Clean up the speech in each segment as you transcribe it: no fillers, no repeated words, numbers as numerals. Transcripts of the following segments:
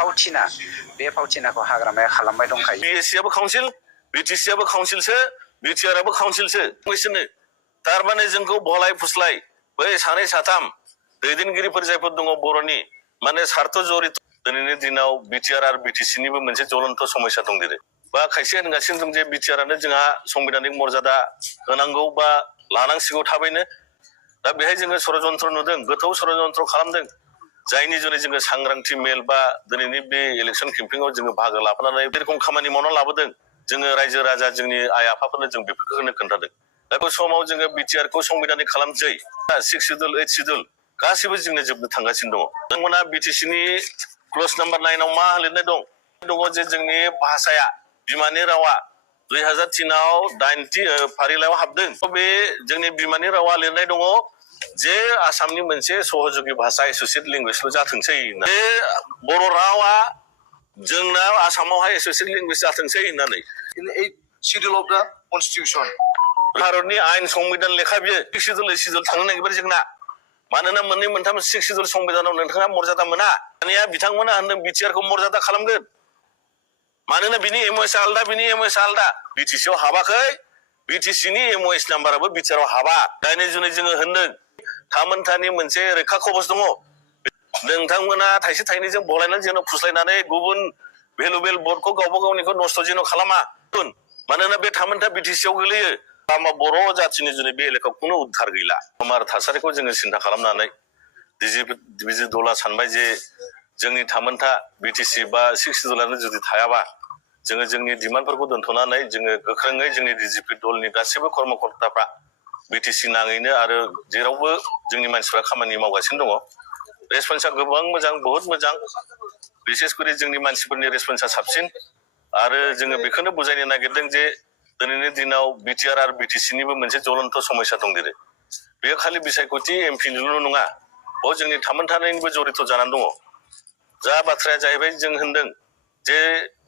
फावथिना बे फावथिनाखौ हाग्रामाया खालामबाय दंखायो। बिएससिआबो काउन्सिल, बिटिसिआबो काउन्सिलसो, बिटिआरआबो काउन्सिलसो बिसोरनो थारमाने जोंखौ भलाय फुस्लाय बै सानै साथाम दैदेनगिरिफोर जायफोर दङ बर'नि माने सार्थ जरित दिनैनि दिनाव बिटिआर आरो बिटिसिनिबो मोनसे ज्वलन्त समस्या दंदेरो बा खायसे होनगासिनो दं जे बिटिआरानो जोंहा संबिधानिक मर्यादा होनांगौ बा लानांसिगौ थाबैनो। दा बेहाय जोङो षड़यन्त्र नुदों, गोथौ षड़यन्त्र खालामदों, जायनि जुनै जोङो सांग्रांथि मेल बा दिनैनि बे इलेक्सन केम्पेइनाव जोङो बाहागो लाफानानै बे रोखोम खामानि मावना लाबोदों। जोङो रायजो राजा जोंनि आइ आफाफोरनो जों बेफोरखौनो खोन्थादों। दा बे समाव जोङो बिटिआरखौ संबिधानिक खालामसै, 6 शिड्युल 8 शिड्युल गासिबो जोंनो जोबनो थांगासिनो दङ। नोंथांमोना बिटिसिनि क्लज नाम्बार 9 आव मा लिरनाय दं जे जोंनि भाषाया बिमानि रावा 2003आव 80 फारिलाइयाव हाबदों। बे जोंनि बिमानि रावा लिरनाय दङ जे आसामनि मोनसे सहयोगी भाषा एसोसिएट लेंगुवेजल' जाथोंसै। बे बर' रावा जोंना आसामावहाय एसोसिएट लेंगुवेज जाथोंसै होननानै in 8 schedule of the constitution. भारतनि आयेन संबिधान लेखा बियो 6 शिड्युल 8 शिड्युल थांनो नागिरबाय जोंना। मानोना मोननै मोनथाम 6 शिड्युल संबिधानाव नोंथाङा मर्यादा मोना। दानिया बिथांमोना होनदों बिटिआरखौ मर्यादा खालामगोन। मानोना बिनि एमओएस आलदा, बिनि एमओएस आलदा। बिटिसिआव हाबाखै, बिटिसिनि एमओएस नाम्बाराबो बिटिआरआव हाबा। जायनि जुनै जोङो होनदों थामोनथानि मोनसे रैखा कवच दङ। नोंथांमोना थाइसे थाइनैजों बलायनानै जेन' फुस्लायनानै गुबुन भेलुबेल भटखौ गावबा गावनिखौ नस्थ' जेन' खालामा। मानोना बे थामोनथा बिटिसिआव गोलैयो। लामा बर' जाथिनि जुनै बे एलेकायाव खुनु उद्धार गैला। हमार थासारिखौ जोङो सिन्था खालामनानै बिजि दला सानबाय जे जोंनि थामोनथा बिटिसि बा 6 शिड्युलानो जुदि थायाबा जोङो जोंनि डिमान्डफोरखौ दोनथ'नानै जोङो गोख्रोङै जोंनि डिजिपि दलनि गासैबो कर्मकर्ताफ्रा बिटिसि नाङैनो आरो जेरावबो जोंनि मानसिफ्रा खामानि मावगासिनो दङ। रेसपन्सआ गोबां मोजां, बहुत मोजां। बिसेसकरि जोंनि मानसिफोरनि रेसपन्सआ साबसिन। आरो जोङो बेखौनो बुजायनो नागिरदों जे दिनैनि दिनाव बिटिआर आरो बिटिसिनिबो मोनसे ज्वलन्त समस्या दंदेरो। बेयो खालि बिसायख'थि एमपिनिल' नङा, बेयाव जोंनि थामोनथानैनिबो जरित जानानै दङ। जा बाथ्राया जाहैबाय जों होनदों जे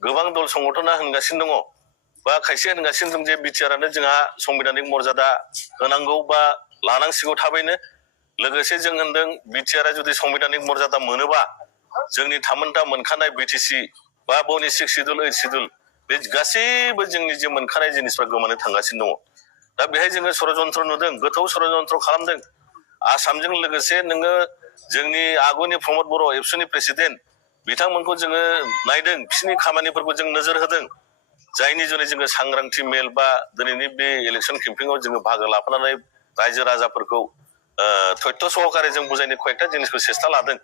गोबां दल संगठना होनगासिनो दङ बा खायसे होनगासिनो दं जे बिटिआरानो जोंहा संबिधानिक मर्यादा होनांगौ बा लानांसिगौ थाबैनो। लोगोसे जों होनदों बिटिआरआ जुदि संबिधानिक मर्यादा मोनोबा जोंनि थामोनथा मोनखानाय बिटिसि बा बनि 6 शिड्युल 8 शिड्युल बे गासैबो जोंनि जे मोनखानाय जिनिसफ्रा गोमानो थांगासिनो दङ। दा बेहाय जोङो षड़यन्त्र नुदों, गोथौ षड़यन्त्र खालामदों। आसामजों लोगोसे नोङो जोंनि आगुनि प्रमद बर' एबसुनि प्रेसिडेन्ट बिथांमोनखौ जोङो नायदों, बिसोरनि खामानिफोरखौ जों नोजोर होदों। जायनि जुनै जोङो सांग्रांथि मेल बा दिनैनि बे इलेक्सन केम्पेइनाव जोङो बाहागो लाफानानै रायजो राजाफोरखौ तथ्य सहकारे जों बुजायनो कयेकथा जिनिसखौ सेस्था लादों।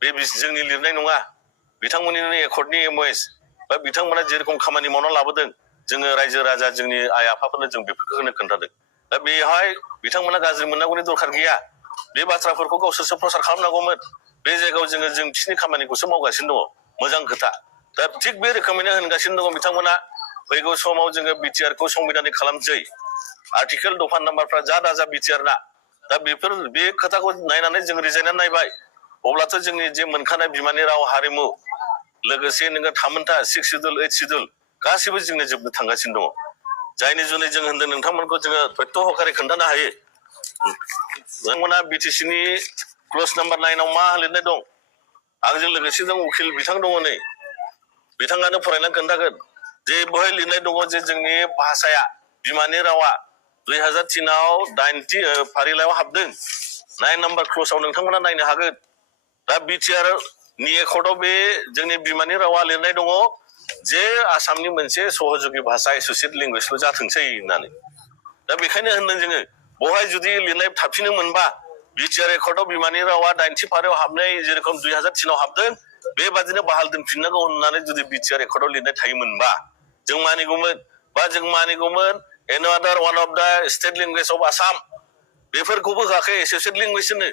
बे जोंनि लिरनाय नङा, बिथांमोननि एकर्डनि एमओएस बा बिथांमोना जेरखम खामानि मावना लाबोदों जोङो रायजो राजा जोंनि आइ आफाफोरनो जों बेफोरखौनो खोन्थादों। दा बेहाय बिथांमोना गाज्रि मोननांगौनि दरखार गैया। बे बाथ्राफोरखौ गावसोरसो प्रसार खालामनांगौमोन। बे जायगायाव जोङो जों बिसोरनि खामानिखौसो मावगासिनो दङ। मोजां खोथा। दा थिग बे रोखोमैनो होनगासिनो दङ बिथांमोना फैगौ समाव जोङो बिटिआरखौ संबिधानिक खालामसै। आर्टिकेल दफा नाम्बारफ्रा जा दाजा बिटिआरना। दा बेफोर बे खोथाखौ नायनानै जों रिजायनानै नायबाय। अब्लाथ' जोंनि जे मोनखानाय बिमानि राव हारिमु लोगोसे नोङो थामोनथा 6 शिड्युल 8 शिड्युल गासिबो जोंनो जोबनो थांगासिनो दङ। जायनि जुनै जों होनदों नोंथांमोनखौ जोङो तथ्य सहकारे खोन्थानो हायो। नोंथांमोना बिटिसिनि क्लज नाम्बार 9 आव मा लिरनाय दं आंजों लोगोसे दं उकिल बिथां दङ नै, बिथाङानो फरायनानै खोन्थागोन जे बेवहाय लिरनाय दङ जे जोंनि भाषाया बिमानि रावा 2003आव 80 फारिलाइयाव हाबदों। 9 नाम्बार क्लजआव नोंथांमोना नायनो हागोन। दा बिटिआरनि एकर्डआव बे जोंनि बिमानि रावा लिरनाय दङ जे आसामनि मोनसे सहयोगी भाषा एसोसिएट लेंगुवेजल' जाथोंसै होननानै। दा बेखायनो होनदों जोङो बेवहाय जुदि लिरनाय थाफिनो मोनबा बिटिआर एकर्डआव बिमानि रावा 80 फारियाव हाबनाय जेरेखम 2003आव हाबदों बेबादिनो बाहाल दोनफिननांगौ होननानै जुदि बिटिआर एकर्डआव लिरनाय थायोमोनबा जों मानिगौमोन बा जों मानिगौमोन एनादार one of the state language of Assam बेफोरखौबो होआखै एसोसिएट लेंगुवेज होनो।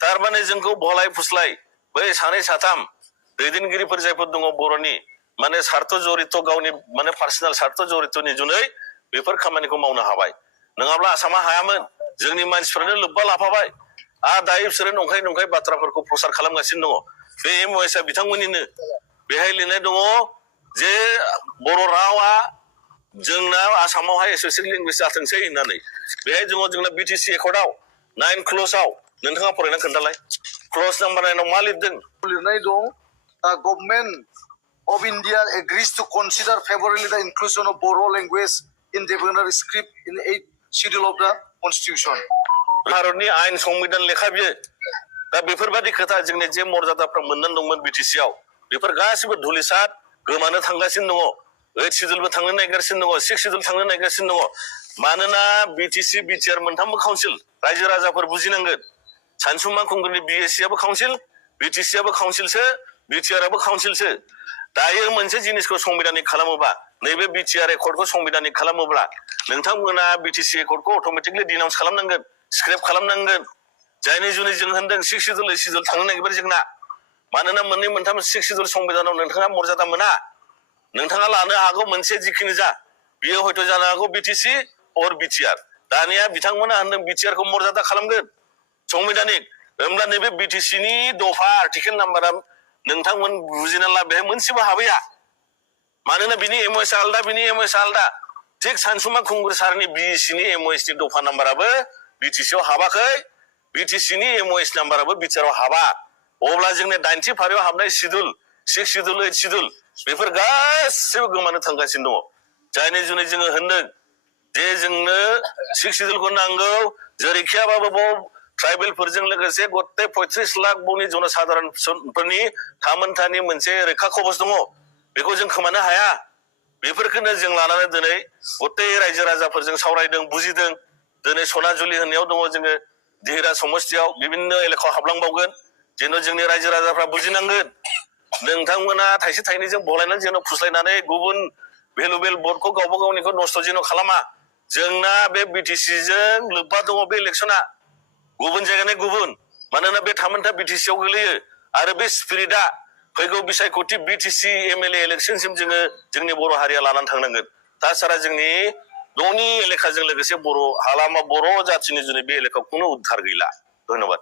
थारमाने जोंखौ भलाय फुस्लाय बै सानै साथाम दैदेनगिरिफोर जायफोर दङ बर'नि माने सार्थ जरित गावनि माने पार्सनेल सार्थ जरितनि जुनै बेफोर खामानिखौ मावनो हाबाय। नङाब्ला आसामा हायामोन। जोंनि मानसिफ्रानो लोब्बा लाफाबाय। दायो बिसोरो नंखाय बाथ्राफोरखौ प्रसार खालामगासिनो दङ। बे एमओएसआ बिथांमोननिनो। बेहाय लिरनाय दङ जे बर' रावा जोंना आसामावहाय एसोसिएट लेंगुवेज जाथोंसै होननानै। बेहाय दङ जोंना बिटिसि एकर्डआव 9 क्लजआव नोंथाङा फरायना खोन्थालाय क्लज नाम्बार 9 आव मा लिरदों? लिरनाय दं government of India agrees to consider favorably the inclusion of Boro language in Devanagari script in 8th schedule of the Constitution. भारतनि आयेन संबिधान लेखा बियो दा बेफोरबादि खोथा जोंनि जे मर्यादाफ्रा मोननानै दंमोन बिटिसिआव बेफोर गासिबो धुलिसात गोमानो थांगासिनो दङ 8 शिड्यूलबो थांनो नागिरगासिनो दङ 6 शिड्यूल थांनो नागिरगासिनो दङ मानोना बिटिसि बिटिआर मोनथामबो काउन्सिल रायजो राजाफोर बुजिनांगोन सानसुमा खुंगुरनि बिएससिआबो काउन्सिल बिटिसिआबो काउन्सिलसो बिटिआरआबो काउन्सिलसो दायो मोनसे जिनिसखौ संबिधानिक खालामोबा नैबे बिटिआर एकर्डखौ संबिधानिक खालामोब्ला नोंथांमोना बिटिसि एकर्डखौ अट'मेटिकलि डिनाउन्स खालामनांगोन स्क्रेप खालामनांगोन जायनि जुनै जों होनदों 6 शिड्यूल 8 शिड्यूल थांनो नागिरबाय जोंना मानोना मोननै मोनथाम 6 शिड्यूल संबिधानाव नोंथाङा मर्यादा मोना नोंथाङा लानो हागौ मोनसे जिखिनि जा बियो हयथ' जानो हागौ बिटिसि अर बिटिआर दानिया बिथांमोना होनदों बिटिआरखौ मर्यादा खालामगोन संबिधानिक होमब्ला नैबे बिटिसिनि दफा आर्टिकेल नाम्बारा नोंथांमोन बुजिना ला बेहाय मोनसेबो हाबैया मानोना बिनि एमओएस आलदा बिनि एमओएस आलदा थिक सानसुमा खुंगुर सारनि बिसिनि एमओएस नि दफा नाम्बाराबो बिटिसिआव हाबाखै बिटिसिनि एमओएस नाम्बाराबो बिटिआरआव हाबा अब्ला जोंनि 90 फारियाव हाबनाय शिड्यूल 6 शिड्यूल 8 शिड्यूल बेफोर गासिबो गोमानो थांगासिनो दङ जायनि जुनै जोङो होनदों जे जोंनो 6 शिड्यूलखौ नांगौ जेरैखियाबाबो बाव ट्राइबेलफोरजों लोगोसे गते 35 लाख बनि जनसाधारणफोरनि थामोनथानि मोनसे रैखा कवच दङ बेखौ जों खोमानो हाया बेफोरखौनो जों लानानै दिनै गते रायजो राजाफोरजों सावरायदों बुजिदों दिनै सनाजुलि होननायाव दङ जोङो दिहिरा समस्तियाव बिभिन्न एलेकायाव हाबलांबावगोन जेन' जोंनि रायजो राजाफ्रा बुजिनांगोन नोंथांमोना थाइसे थाइनैजों बलायनानै जेन' फुस्लायनानै गुबुन भेलुबेल भटखौ गावबा गावनिखौ नस्थ' जेन' खालामा जोंना बे बिटिसिजों लोब्बा दङ बे इलेक्सना गुबुन जायगानि गुबुन मानोना बे थामोनथा बिटिसिआव गोलैयो आरो बे स्पिरिटआ फैगौ बिसायख'थि बिटिसि एमएलए इलेक्सनसिम जोङो जोंनि बर' हारिया लानानै थांनांगोन ताछाड़ा जोंनि न'नि एलेकाजों लोगोसे बर' हालामा बर' जाथिनि जुनै बे एलेकायाव खुनु उद्धार गैला धन्यबाद